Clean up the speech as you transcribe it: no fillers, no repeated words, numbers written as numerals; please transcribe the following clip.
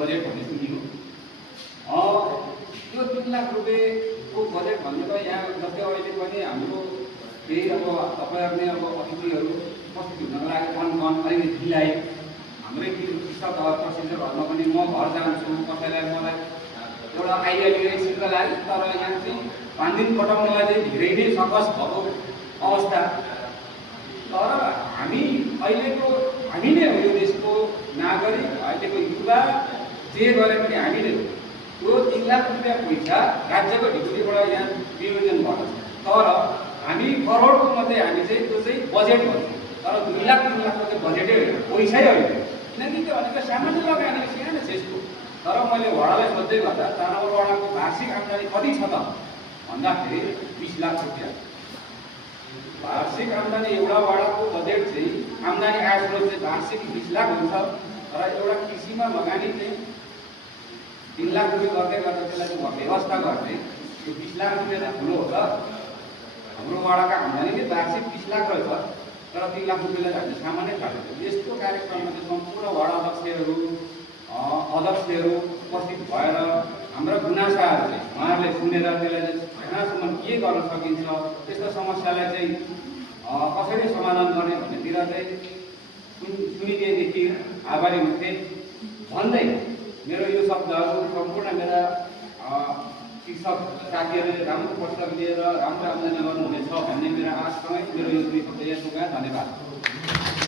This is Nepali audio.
बजेट भन्ने सुनियो। त्यो 3 लाख रुपियाँको बजेट भनेको यहाँ जस्तै अहिले पनि हाम्रो केही अब तपाईँहरूले अब अतिथिहरू उपस्थित हुनको लागि कन अलिकति ढिलाइ हाम्रै कृषक प्रोसेसरहरूमा पनि म घर जान्छु कसैलाई मलाई एउटा आइडिया लिएर सिक्न लागि, तर यहाँ चाहिँ 5 दिन कटाउनलाई चाहिँ धेरै नै सकस भएको अवस्था। तर हामी अहिलेको हामी नै हो यो देशको नागरिक, अहिलेको युवा जे गरे पनि हामी नै हो। त्यो 3 लाख रुपियाँ पैसा राज्यको ढिकुरीबाट यहाँ वियोजन गर्छ, तर हामी करोडको मात्रै हामी चाहिँ त्यो चाहिँ बजेट भन्छौँ, तर 2 लाख 3 लाखको चाहिँ बजेटै होइन, पैसै होइन। किनकि त्यो भनेको सामान्य लगानी सानो छ यसको। तर मैले वडालाई सोध्दै गर्दा चारवटा वडाको वार्षिक आम्दानी कति छ त भन्दाखेरि 20 लाख रुपियाँ वार्षिक आम्दानी। एउटा वडाको बजेट चाहिँ आम्दानी आय स्रोत चाहिँ वार्षिक 20 लाख हुन्छ, तर एउटा कृषिमा लगानी चाहिँ 3 लाख रुपियाँ गर्दै गर्दा त्यसलाई चाहिँ व्यवस्था गर्ने यो 20 लाख रुपियाँ चाहिँ ठुलो हो त। हाम्रो वडाका आम्दानी नै वार्षिक 20 लाख रहेछ, तर 3 लाख रुपियाँलाई हामीले सामान्य पाएको। यस्तो कार्यक्रममा चाहिँ सम्पूर्ण वडा अध्यक्षहरू उपस्थित भएर हाम्रा गुनासाहरू चाहिँ उहाँहरूले सुनेर त्यसलाई कहाँसम्म के गर्न सकिन्छ, त्यस्तो समस्यालाई चाहिँ कसरी समाधान गर्ने भन्नेतिर चाहिँ सुनिदिएदेखि आभारी हुन्थे भन्दै मेरो यो शब्दहरू सम्पूर्ण मेरा शिक्षक साथीहरूले राम्रो प्रस्ताव लिएर राम्रो आम्दानी गर्नुहुनेछ भन्ने मेरो आशसँगै मेरो यो 2 शब्द यहाँ धन्यवाद।